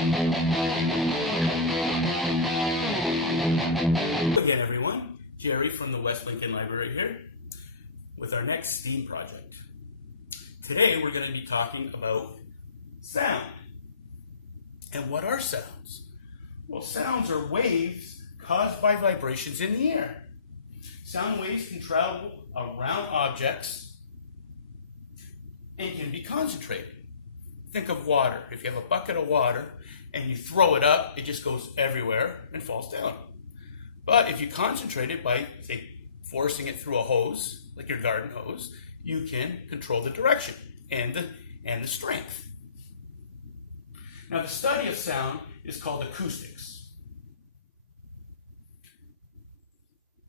Again, everyone, Jerry from the West Lincoln Library here with our next STEAM project. Today we're going to be talking about sound. And what are sounds? Well, sounds are waves caused by vibrations in the air. Sound waves can travel around objects and can be concentrated. Think of water. If you have a bucket of water and you throw it up, it just goes everywhere and falls down. But if you concentrate it by, say, forcing it through a hose, like your garden hose, you can control the direction and the strength. Now, the study of sound is called acoustics.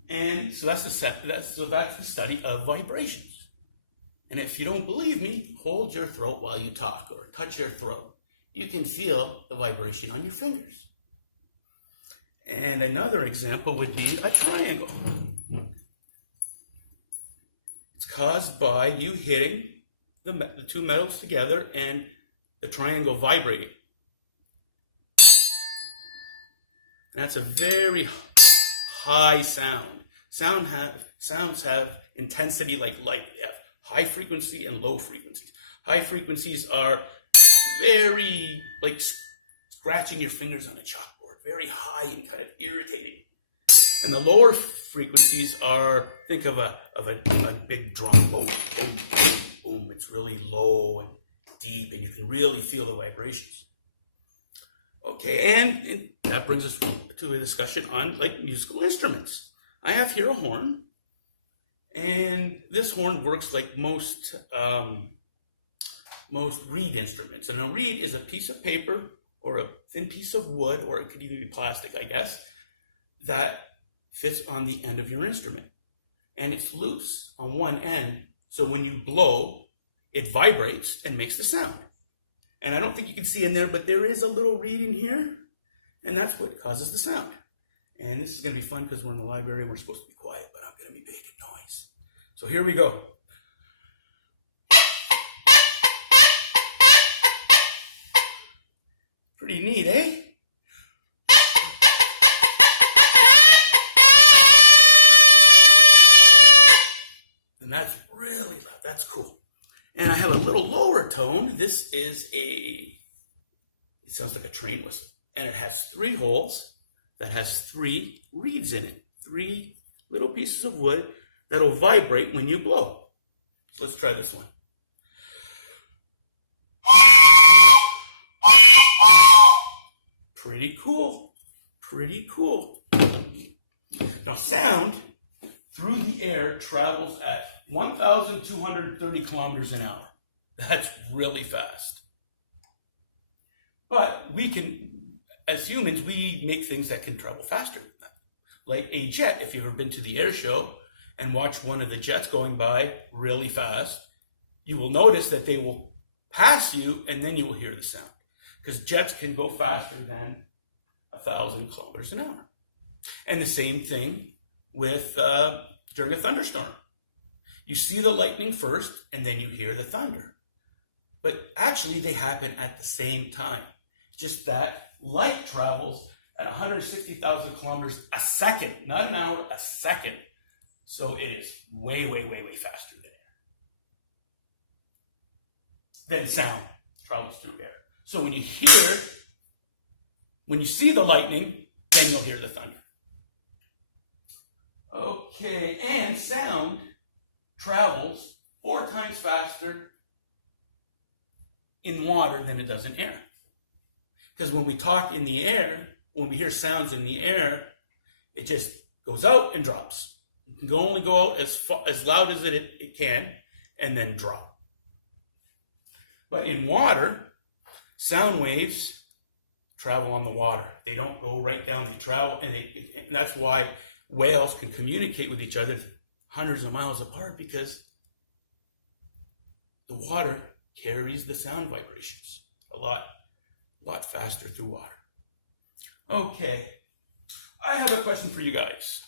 And so that's the study of vibrations. And if you don't believe me, hold your throat while you talk or touch your throat. You can feel the vibration on your fingers. And another example would be a triangle. It's caused by you hitting the two metals together and the triangle vibrating. And that's a very high sound. Sounds have intensity like light. They have high frequency and low frequencies. High frequencies are very like scratching your fingers on a chalkboard, very high and kind of irritating. And the lower frequencies are, think of a big drum, boom, boom, boom. It's really low and deep, and you can really feel the vibrations. Okay, and that brings us to a discussion on like musical instruments. I have here a horn, and this horn works like most reed instruments. And a reed is a piece of paper or a thin piece of wood, or it could even be plastic, I guess, that fits on the end of your instrument. And it's loose on one end, so when you blow, it vibrates and makes the sound. And I don't think you can see in there, but there is a little reed in here, and that's what causes the sound. And this is going to be fun because we're in the library and we're supposed to be quiet, but I'm going to be making noise. So here we go. Pretty neat, eh? And that's really loud. That's cool. And I have a little lower tone. This is it sounds like a train whistle. And it has 3 holes that has 3 reeds in it. 3 little pieces of wood that'll vibrate when you blow. So let's try this one. Pretty cool. Pretty cool. Now, sound through the air travels at 1,230 kilometers an hour. That's really fast. But we can, as humans, we make things that can travel faster than that. Like a jet. If you've ever been to the air show and watched one of the jets going by really fast, you will notice that they will pass you and then you will hear the sound. Because jets can go faster than 1,000 kilometers an hour. And the same thing with during a thunderstorm. You see the lightning first, and then you hear the thunder. But actually, they happen at the same time. It's just that light travels at 160,000 kilometers a second, not an hour, a second. So it is way, way, way, way faster than sound travels through air. So when you see the lightning, then you'll hear the thunder. Okay, and sound travels 4 times faster in water than it does in air. Because when we talk in the air, when we hear sounds in the air, it just goes out and drops. It can only go out as loud as it can and then drop. But in water, sound waves travel on the water. They don't go right down, they travel, and that's why whales can communicate with each other hundreds of miles apart, because the water carries the sound vibrations a lot faster through water. Okay, I have a question for you guys.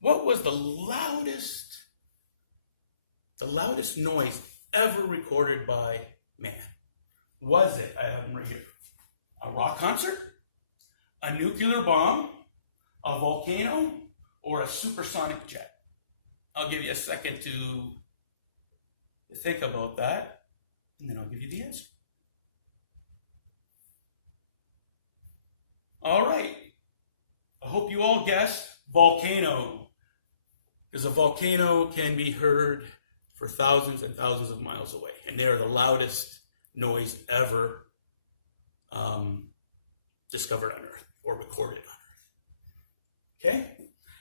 What was the loudest noise ever recorded by man? Was it, I have them right here, a rock concert, a nuclear bomb, a volcano, or a supersonic jet? I'll give you a second to think about that, and then I'll give you the answer. All right. I hope you all guessed volcano, because a volcano can be heard for thousands and thousands of miles away, and they are the loudest noise ever discovered on Earth or recorded on Earth. Okay?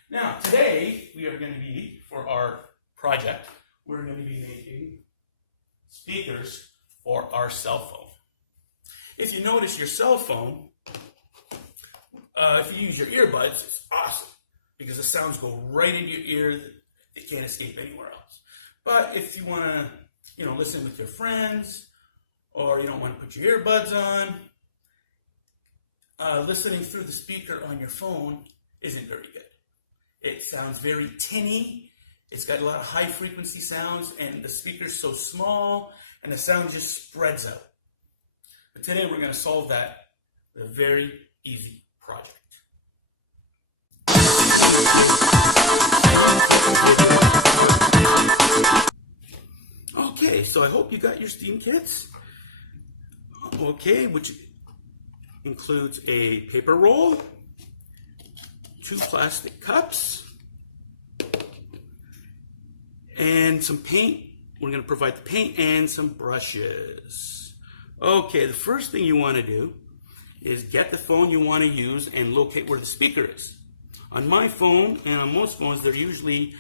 Now, today we are going to be, for our project, we're going to be making speakers for our cell phone. If you notice your cell phone, if you use your earbuds, it's awesome because the sounds go right into your ear. They can't escape anywhere else. But if you want to, listen with your friends, or you don't want to put your earbuds on, listening through the speaker on your phone isn't very good. It sounds very tinny. It's got a lot of high frequency sounds, and the speaker's so small, and the sound just spreads out. But today we're going to solve that with a very easy project. Okay, so I hope you got your STEAM kits. Okay, which includes a paper roll, 2 plastic cups, and some paint. We're going to provide the paint and some brushes. Okay, the first thing you want to do is get the phone you want to use and locate where the speaker is. On my phone, and on most phones, they're usually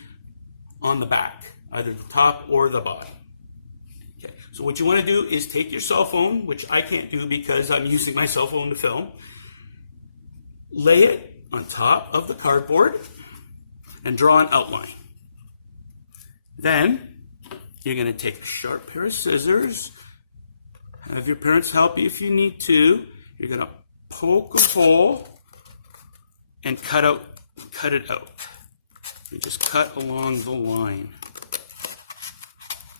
on the back, either the top or the bottom. Okay, so what you want to do is take your cell phone, which I can't do because I'm using my cell phone to film, lay it on top of the cardboard, and draw an outline. Then, you're going to take a sharp pair of scissors, have your parents help you if you need to. You're going to poke a hole and cut it out. You just cut along the line.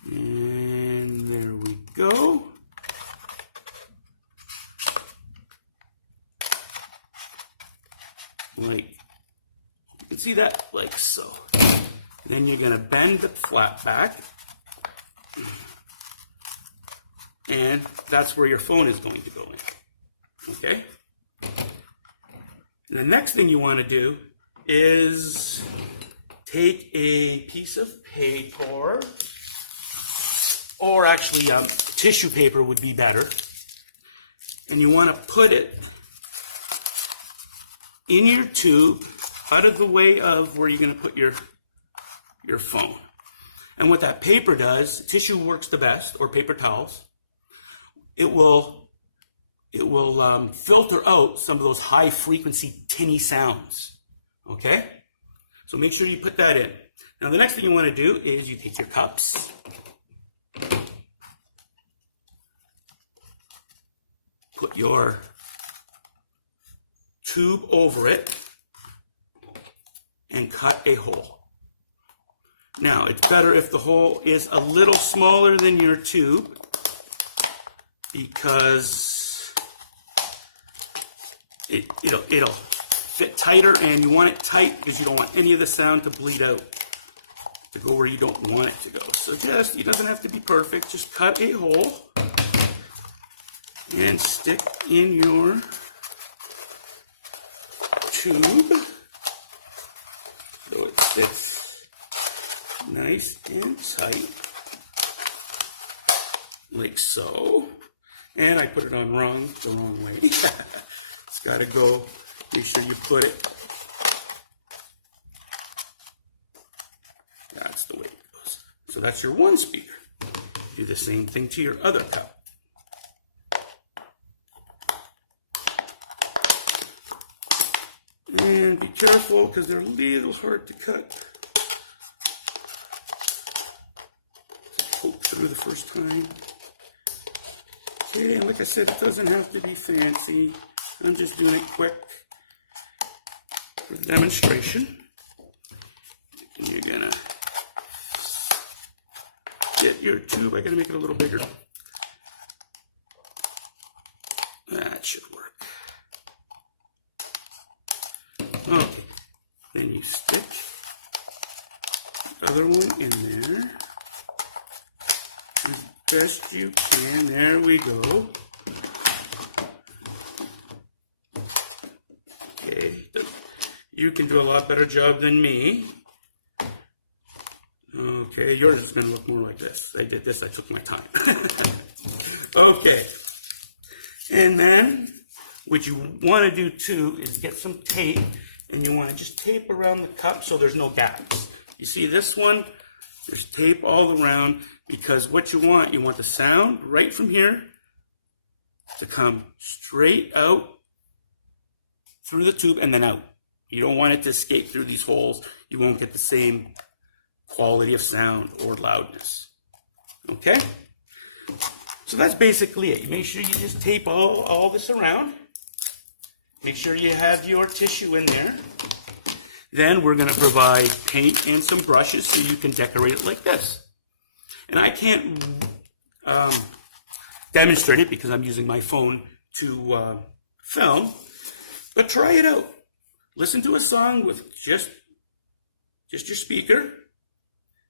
And there we go. Like, you can see that, like so. Then you're going to bend the flap back. And that's where your phone is going to go in. Okay? And the next thing you want to do is take a piece of paper, or actually tissue paper would be better, and you want to put it in your tube out of the way of where you're going to put your phone. And what that paper does, tissue works the best, or paper towels, it will filter out some of those high frequency tinny sounds. Okay? So make sure you put that in. Now the next thing you want to do is you take your cups, put your tube over it, and cut a hole. Now it's better if the hole is a little smaller than your tube, because it'll fit tighter, and you want it tight because you don't want any of the sound to bleed out to go where you don't want it to go. So it doesn't have to be perfect. Just cut a hole and stick in your tube so it sits nice and tight, like so. And I put it on the wrong way. It's got to go. Make sure you put it. That's the way it goes. So that's your one speaker. Do the same thing to your other cup. And be careful because they're a little hard to cut. Poke through the first time. Okay, and like I said, it doesn't have to be fancy. I'm just doing it quick for the demonstration. And you're gonna get your tube. I gotta make it a little bigger. That should work. Okay, then you stick the other one in there as best you can. There we go. Okay, you can do a lot better job than me. Okay, yours is going to look more like this. I did this, I took my time. Okay, and then what you want to do too is get some tape, and you want to just tape around the cup so there's no gaps. You see this one? There's tape all around, because what you want the sound right from here to come straight out through the tube and then out. You don't want it to escape through these holes. You won't get the same quality of sound or loudness. Okay? So that's basically it. You make sure you just tape all this around. Make sure you have your tissue in there. Then we're going to provide paint and some brushes so you can decorate it like this. And I can't demonstrate it because I'm using my phone to film, but try it out. Listen to a song with just your speaker,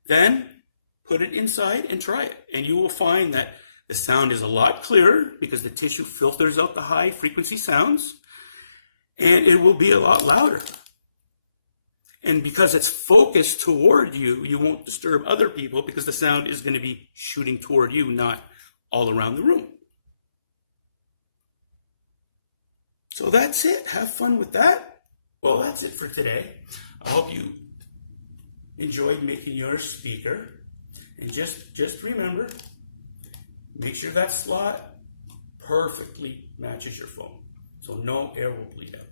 then put it inside and try it. And you will find that the sound is a lot clearer because the tissue filters out the high frequency sounds, and it will be a lot louder. And because it's focused toward you, you won't disturb other people because the sound is going to be shooting toward you, not all around the room. So that's it. Have fun with that. Well, that's it for today. I hope you enjoyed making your speaker. And just remember, make sure that slot perfectly matches your phone, so no air will bleed out.